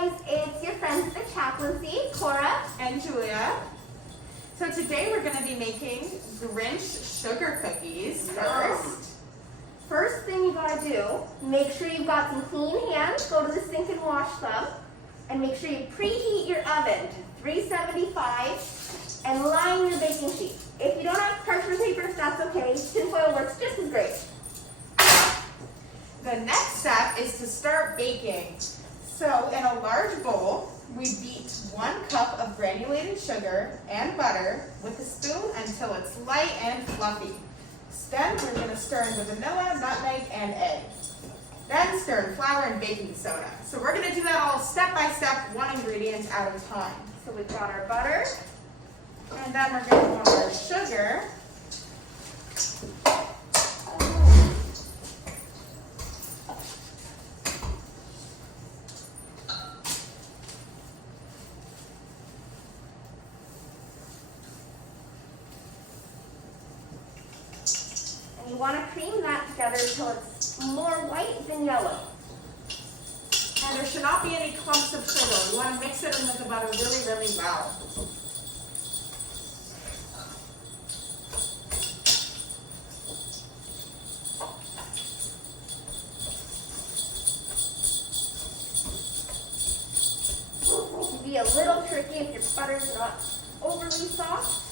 guys, it's your friends at the Chaplaincy, Cora and Julia. So today we're going to be making Grinch sugar cookies first. First thing you gotta do, make sure you've got some clean hands, go to the sink and wash them, and make sure you preheat your oven to 375 and line your baking sheet. If you don't have parchment paper, that's okay. Tinfoil works just as great. The next step is to start baking. So in a large bowl, we beat 1 cup of granulated sugar and butter with a spoon until it's light and fluffy. Then we're going to stir in the vanilla, nutmeg, and egg. Then stir in flour and baking soda. So we're going to do that all step by step, one ingredient at a time. So we've got our butter. And then we're going to want our sugar. You want to cream that together until it's more white than yellow. And there should not be any clumps of sugar. You want to mix it in with the butter really, really well. It can be a little tricky if your butter's not overly soft.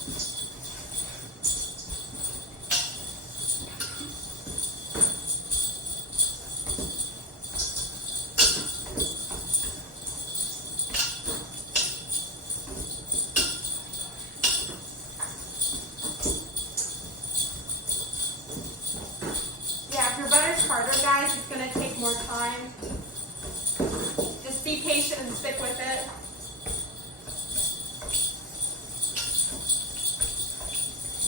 Harder, guys, it's going to take more time. Just be patient and stick with it.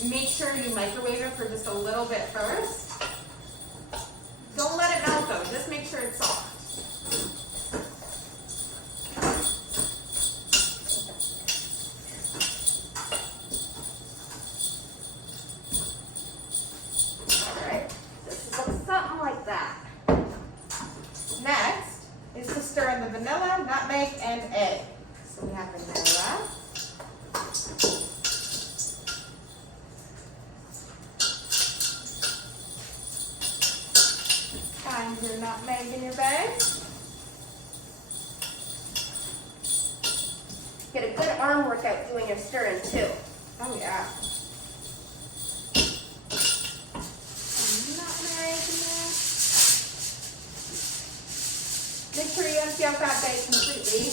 Make sure you microwave it for just a little bit first. Don't let it melt though, just make sure it's soft. Next is to stir in the vanilla, nutmeg, and egg. So we have vanilla. Find your nutmeg in your bag. Get a good arm workout doing your stirring too. Oh yeah. Make sure you empty out that bag completely.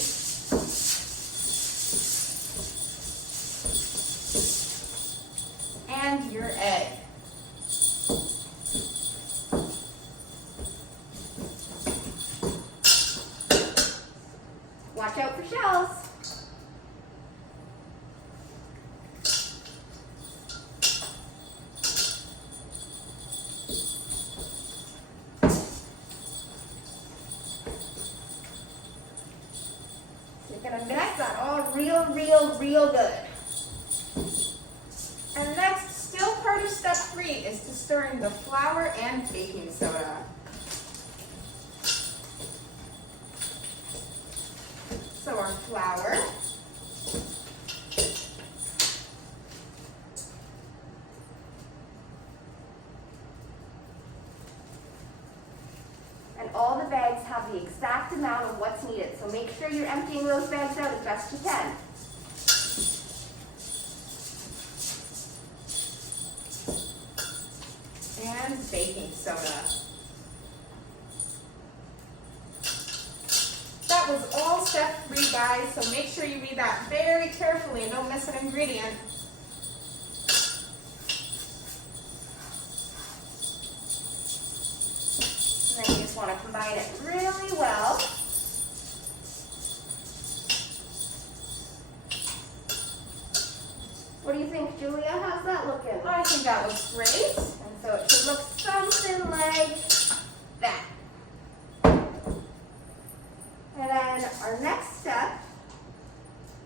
And your egg. Watch out for shells. You're going to mix that all real good. And next, still part of step 3 is to stir in the flour and baking soda. So our flour. And all the bags have the exact amount of what's needed. So make sure you're emptying those bags out as best you can. And baking soda. That was all step 3, guys, so make sure you read that very carefully and don't miss an ingredient. And then you just want to combine it really well. What do you think, Julia? How's that looking? I think that looks great. And so it should look something like that. And then our next step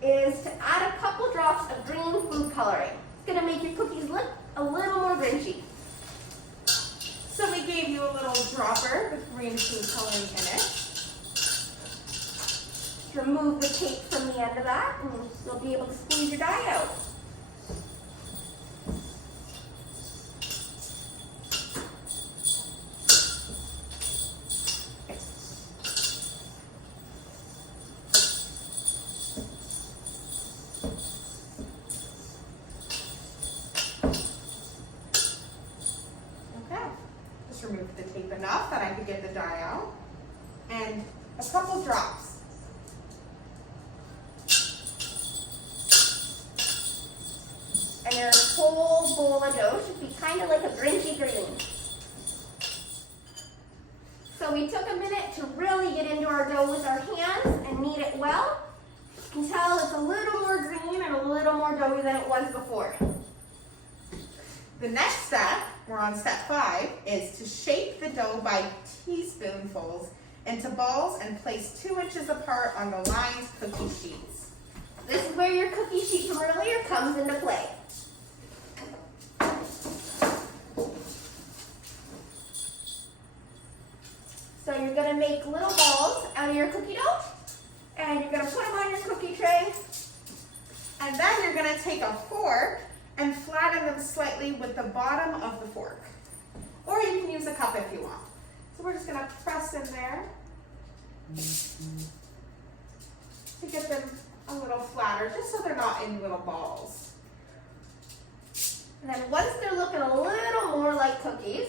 is to add a couple drops of green food coloring. It's going to make your cookies look a little more Grinchy. So we gave you a little dropper with green food coloring in it. Just remove the tape from the end of that and you'll be able to squeeze your die out. Okay, just remove the tape enough that I could get the die out. And a couple drops. And your whole bowl of dough should be kind of like a Grinchy green. So we took a minute to really get into our dough with our hands and knead it well. You can tell it's a little more green and a little more doughy than it was before. The next step, we're on step 5, is to shape the dough by teaspoonfuls into balls and place 2 inches apart on the lined cookie sheets. This is where your cookie sheet from earlier comes into play. So you're going to make little balls out of your cookie dough, and you're going to put them on your cookie tray. And then you're going to take a fork and flatten them slightly with the bottom of the fork. Or you can use a cup if you want. So we're just going to press in there to get them a little flatter, just so they're not in little balls. And then once they're looking a little more like cookies,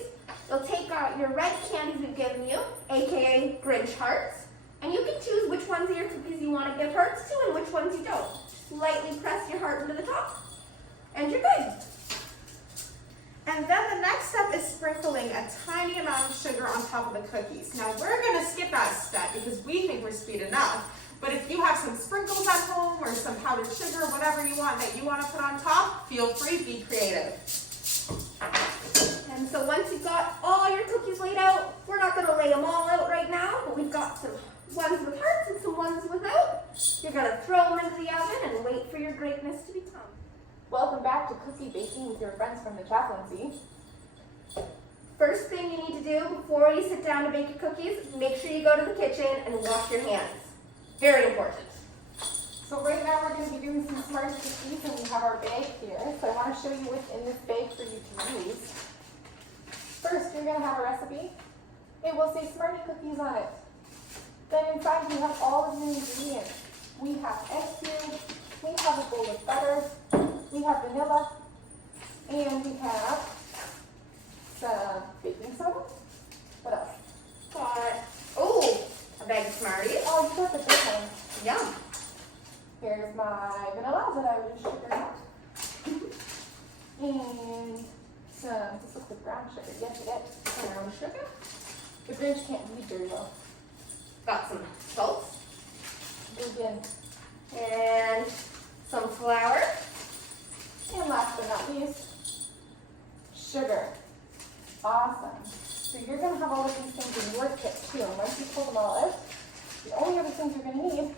you'll take out your red candies we've given you, aka Grinch hearts, and you can choose which ones of your cookies you want to give hearts to and which ones you don't. Just lightly press your heart into the top, and you're good. And then the next step is sprinkling a tiny amount of sugar on top of the cookies. Now we're going to skip that step because we think we're sweet enough. But if you have some sprinkles at home or some powdered sugar, whatever you want that you want to put on top, feel free, be creative. And so once you've got all your cookies laid out, we're not going to lay them all out right now, but we've got some ones with hearts and some ones without. You're going to throw them into the oven and wait for your greatness to become. Welcome back to Cookie Baking with your friends from the Chaplaincy. First thing you need to do before you sit down to bake your cookies, make sure you go to the kitchen and wash your hands. Very important. So right now we're going to be doing some Smarties cookies and we have our bag here. So I want to show you what's in this bag for you to use. First, you're going to have a recipe. It will say Smartie cookies on it. Then inside we have all of the ingredients. We have egg cubes, we have a bowl of butter, we have vanilla, and we have some baking soda. What else? Got, a bag of Smarties. Oh, you got the big one. Yum. Here's my vanilla that I was just sugaring out. And some, this looks like brown sugar. Yes, it is. Brown sugar. The Grinch can't read very well. Got some salt. Again. And some flour. And last but not least, sugar. Awesome. So you're going to have all of these things in your kit too. And once you pull them all out, the only other things you're going to need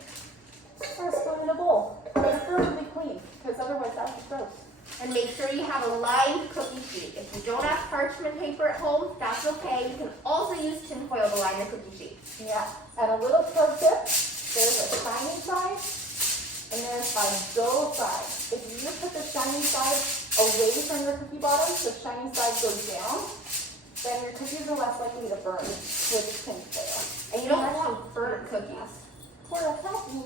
are a spoon and a bowl. Preferably clean, because otherwise that's just gross. And make sure you have a lined cookie sheet. If you don't have parchment paper at home, that's okay. You can also use tin foil to line your cookie sheet. Yeah. And a little pro tip, there's a shiny side and there's a dull side. If you put the shiny side away from your cookie bottom, the shiny side goes down, then your cookies are less likely to burn with tin foil. And you don't want burnt cookies. Cora, help me.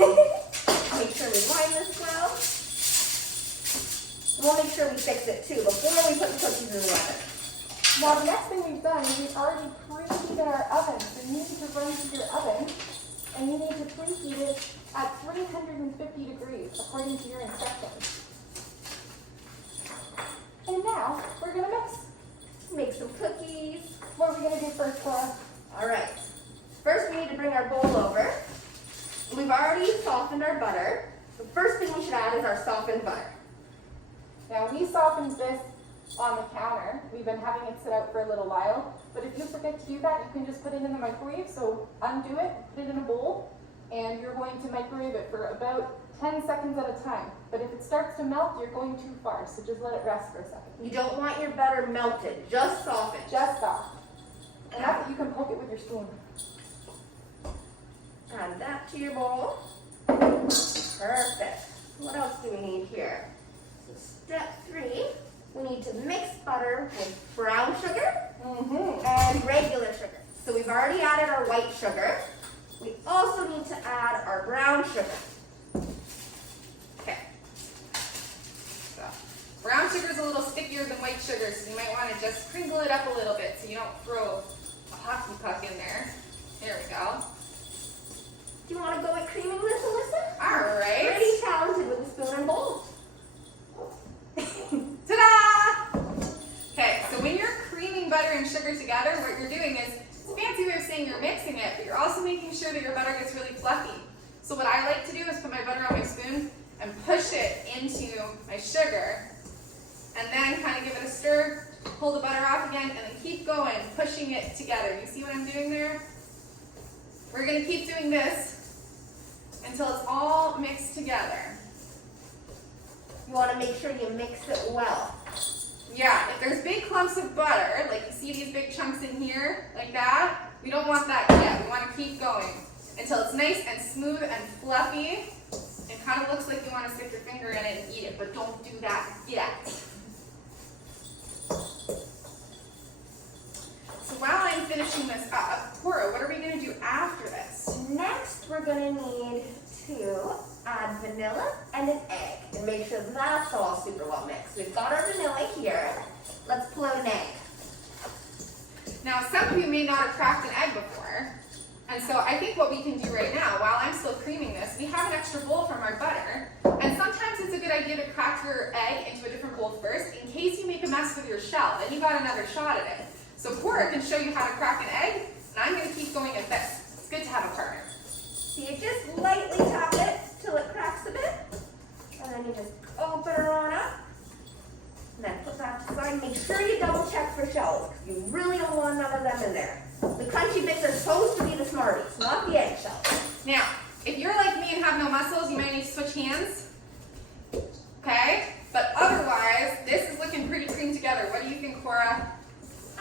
Make sure we line this well. We'll make sure we fix it too before we put the cookies in the oven. Now the next thing we've done is we've already preheated our oven. So you need to run through your oven and you need to preheat it at 350 degrees according to your instructions. And now we're going to mix. Make some cookies. What are we going to do first, Cora? All right. First, we need to bring our bowl over. We've already softened our butter. The first thing we should add is our softened butter. Now we softened this on the counter. We've been having it sit out for a little while. But if you forget to do that, you can just put it in the microwave. So undo it, put it in a bowl, and you're going to microwave it for about 10 seconds at a time. But if it starts to melt, you're going too far. So just let it rest for a second. You don't want your butter melted, just softened. Just soft. Enough that you can poke it with your spoon. Add that back to your bowl. Perfect. What else do we need here? So step 3, we need to mix butter with brown sugar and regular sugar. So we've already added our white sugar. We also need to add our brown sugar. Okay. So brown sugar is a little stickier than white sugar, so you might want to just sprinkle it up a little bit so you don't throw a hockey puck in there. There we go. Do you want to go with creaming this, Alyssa? All right. Pretty talented with a spoon and bowl. Ta-da! Okay, so when you're creaming butter and sugar together, what you're doing is, it's a fancy way of saying you're mixing it, but you're also making sure that your butter gets really fluffy. So what I like to do is put my butter on my spoon and push it into my sugar, and then kind of give it a stir, pull the butter off again, and then keep going, pushing it together. You see what I'm doing there? We're going to keep doing this until it's all mixed together. You want to make sure you mix it well. Yeah, if there's big clumps of butter, like you see these big chunks in here, like that, we don't want that yet. We want to keep going until it's nice and smooth and fluffy. It kind of looks like you want to stick your finger in it and eat it, but don't do that yet. So while I'm finishing this up, Cora, what are we going to do after this? Next, we're going to need to add vanilla and an egg and make sure that's all super well mixed. We've got our vanilla here. Let's pull out an egg. Now, some of you may not have cracked an egg before, and so I think what we can do right now, while I'm still creaming this, we have an extra bowl from our butter, and sometimes it's a good idea to crack your egg into a different bowl first in case you make a mess with your shell. Then you got another shot at it. So Cora can show you how to crack an egg, and I'm going to keep going at this. It's good to have a partner. So you just lightly tap it till it cracks a bit, and then you just open her on up, and then put that to the side. Make sure you double check for shells. You really don't want none of them in there. The crunchy bits are supposed to be the Smarties, not the eggshells. Now, if you're like me and have no muscles, you might need to switch hands. Okay? But otherwise, this is looking pretty creamed together. What do you think, Cora?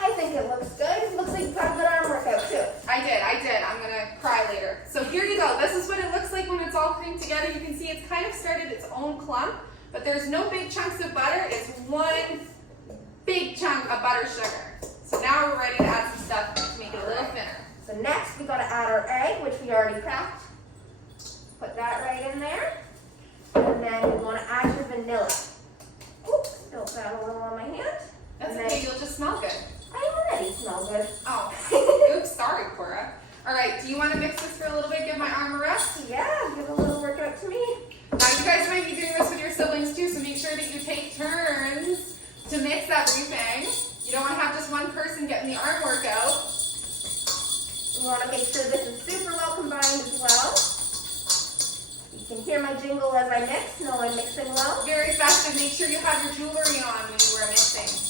I think it looks good. Looks like you've got a good arm workout too. I did. I'm going to cry later. So here you go. This is what it looks like when it's all creamed together. You can see it's kind of started its own clump, but there's no big chunks of butter. It's one big chunk of butter sugar. So now we're ready to add some stuff to make it a little thinner. So next we got to add our egg, which we already cracked. Put that right in there. And then we want to add your vanilla. Oops, spilled that a little on my hand. That's And okay. then- You'll just smell good. I already smell good. Oh, oops, sorry, Cora. All right, do you want to mix this for a little bit? Give my arm a rest? Yeah, give a little workout to me. Now, you guys might be doing this with your siblings too, so make sure that you take turns to mix everything. You don't want to have just one person getting the arm workout. We want to make sure this is super well combined as well. You can hear my jingle as I mix. Know I'm mixing well. Very festive. Make sure you have your jewelry on when you are mixing.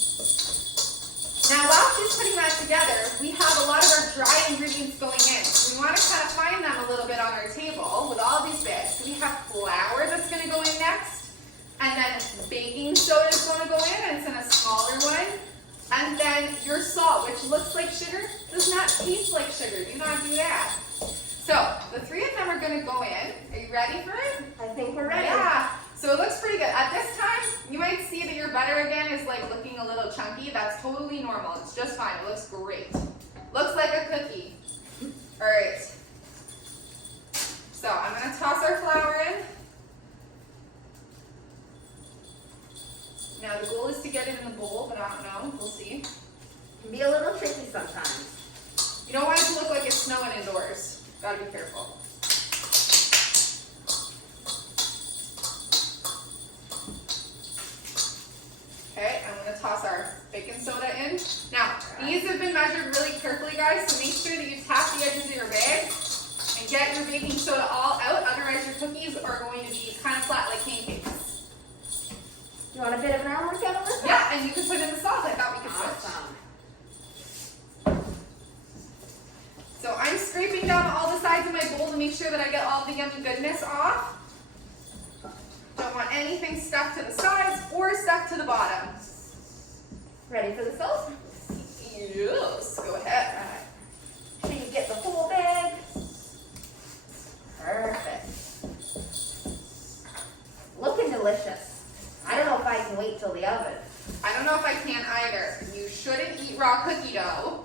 Now, while she's putting that together, we have a lot of our dry ingredients going in. So we want to kind of find them a little bit on our table with all these bits. So we have flour that's going to go in next, and then baking soda is going to go in, and it's in a smaller one. And then your salt, which looks like sugar, does not taste like sugar. Do not do that. So the three of them are going to go in. Are you ready for it? I think we're ready. Yeah. So it looks pretty good. At this time, you might see that your butter again is like looking a little chunky. That's totally normal. It's just fine. It looks great. Looks like a cookie. All right. So I'm going to toss our flour in. Now the goal is to get it in the bowl, but I don't know. We'll see. It can be a little tricky sometimes. You don't want it to look like it's snowing indoors. Gotta be careful. Okay, I'm gonna toss our baking soda in. Now, these have been measured really carefully, guys, so make sure that you tap the edges of your bag and get your baking soda all out, otherwise your cookies are going to be kind of flat like pancakes. You want a bit of an arm workout, Alyssa? Yeah, and you can put in the salt. I thought we could switch. Awesome. So I'm scraping down all the sides of my bowl to make sure that I get all the yummy goodness off. Don't want anything stuck to the sides or stuck to the bottom. Ready for the salt? Yes, go ahead. Make sure you get the whole bag. know if I can either. You shouldn't eat raw cookie dough,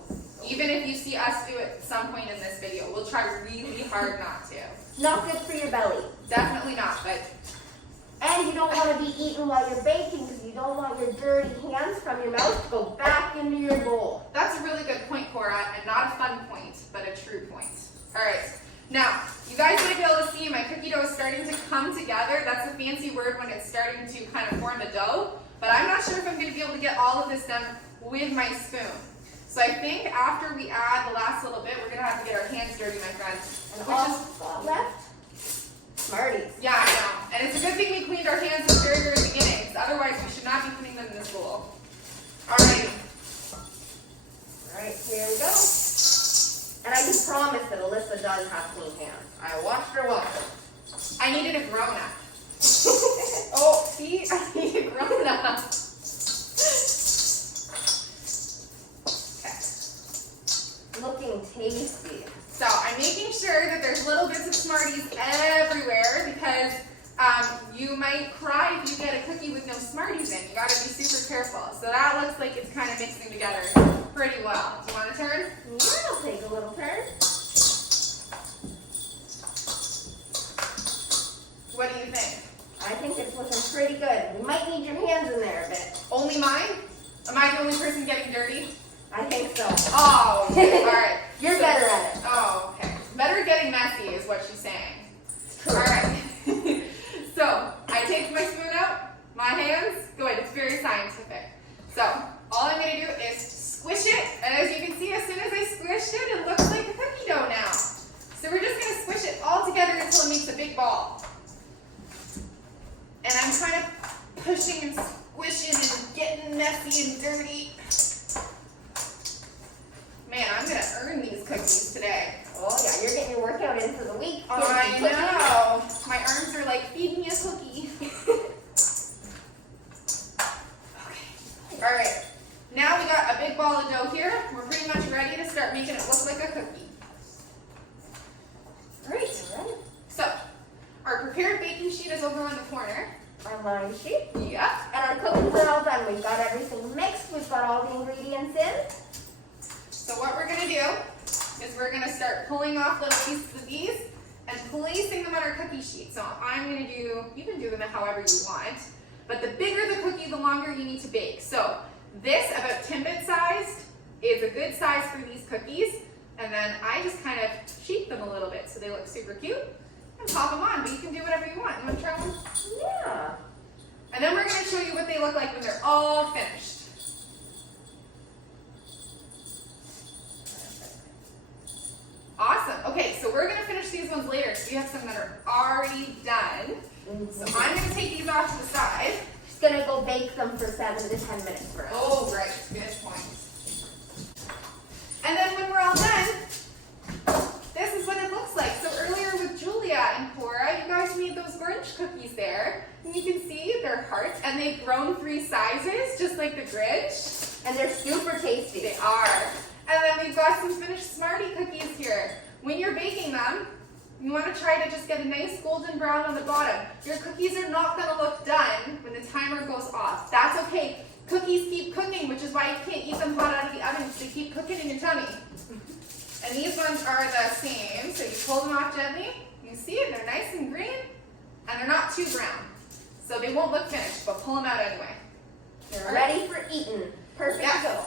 even if you see us do it at some point in this video. We'll try really hard not to. Not good for your belly. Definitely not, but And you don't want to be eating while you're baking because you don't want your dirty hands from your mouth to go back into your bowl. that's a really good point, Cora, and not a fun point, but a true point. All right, now, you guys might be able to see my cookie dough is starting to come together. That's a fancy word when it's starting to kind of form a dough, but I'm not sure if I'm going to be able to get all of this done with my spoon. So I think after we add the last little bit, we're going to have to get our hands dirty, my friends. And Which all is, left? Smarties. yeah, I know. And it's a good thing we cleaned our hands at the very, very beginning, because otherwise we should not be putting them in this bowl. Alrighty. Alright, here we go. And I can promise that Alyssa does have clean hands. I watched her wash them. I needed a grown-up. Oh, see? I need a grown-up. Okay. Looking tasty. So I'm making sure that there's little bits of Smarties everywhere because you might cry if you get a cookie with no Smarties in. You gotta be super careful. So that looks like it's kind of mixing together pretty well. Do you want a turn? Yeah, I'll take a little turn. What do you think? I think it's looking pretty good. You might need your hands in there a bit. Only mine? Am I the only person getting dirty? I think so. Oh, okay. All right. You're better at it. Oh, okay. Better at getting messy is what she's saying. All right. So I take my spoon out, my hands, go ahead, it's very scientific. So all I'm gonna do is squish it, and as you can see, as soon as I squished it, it looks like a cookie dough now. So we're just gonna squish it all together until it makes a big ball. And I'm kind of pushing and squishing and getting messy and dirty. Man, I'm gonna earn these cookies today. Oh yeah, you're getting your workout in for the week. I know. My arms are like, feed me a cookie. Okay. All right. Now we got a big ball of dough here. We're pretty much ready to start making it look like a cookie. All right. So, our prepared baking sheet is over on the corner. Our line sheet. Yep. And our cookies are all done. We've got everything mixed. We've got all the ingredients in. So what we're gonna do is we're gonna start pulling off little pieces of these and placing them on our cookie sheet. So I'm gonna do, you can do them however you want, but the bigger the cookie, the longer you need to bake. So this, about Timbit sized, is a good size for these cookies. And then I just kind of sheet them a little bit so they look super cute and pop them on, but you can do whatever you want. You wanna try one? Yeah. And then we're gonna show you what they look like when they're all finished. Awesome. Okay, so we're going to finish these ones later because we have some that are already done. So I'm going to take these off to the side. Just gonna go bake them for 7 to 10 minutes for us. Oh, right. Good point. And then when we're all done, this is what it looks like. So earlier with Julia and Cora, you guys made those Grinch cookies there. And you can see they're hearts, and they've grown 3 sizes, just like the Grinch. And they're super tasty. They are. And then we've got some finished Smartie cookies here. When you're baking them, you want to try to just get a nice golden brown on the bottom. Your cookies are not going to look done when the timer goes off. That's okay. Cookies keep cooking, which is why you can't eat them hot out of the oven because they keep cooking in your tummy. And these ones are the same. So you pull them off gently. You see it, they're nice and green, and they're not too brown. So they won't look finished, but pull them out anyway. They're ready for eating. Perfect Yeah. dough.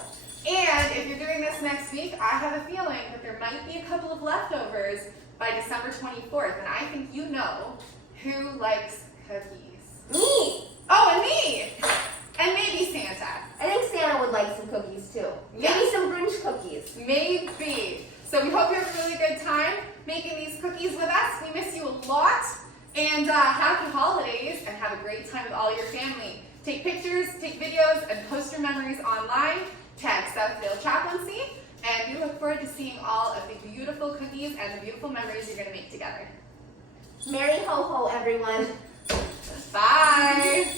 And if you're doing this next week, I have a feeling that there might be a couple of leftovers by December 24th. And I think you know who likes cookies. Me. Oh, and me! And maybe Santa. I think Santa would like some cookies too. Yes. Maybe some Grinch cookies. Maybe. So we hope you have a really good time making these cookies with us. We miss you a lot. And happy holidays, and have a great time with all your family. Take pictures, take videos, and post your memories online. Tag Southfield Chaplaincy, and we look forward to seeing all of the beautiful cookies and the beautiful memories you're going to make together. Merry ho ho, everyone. Bye!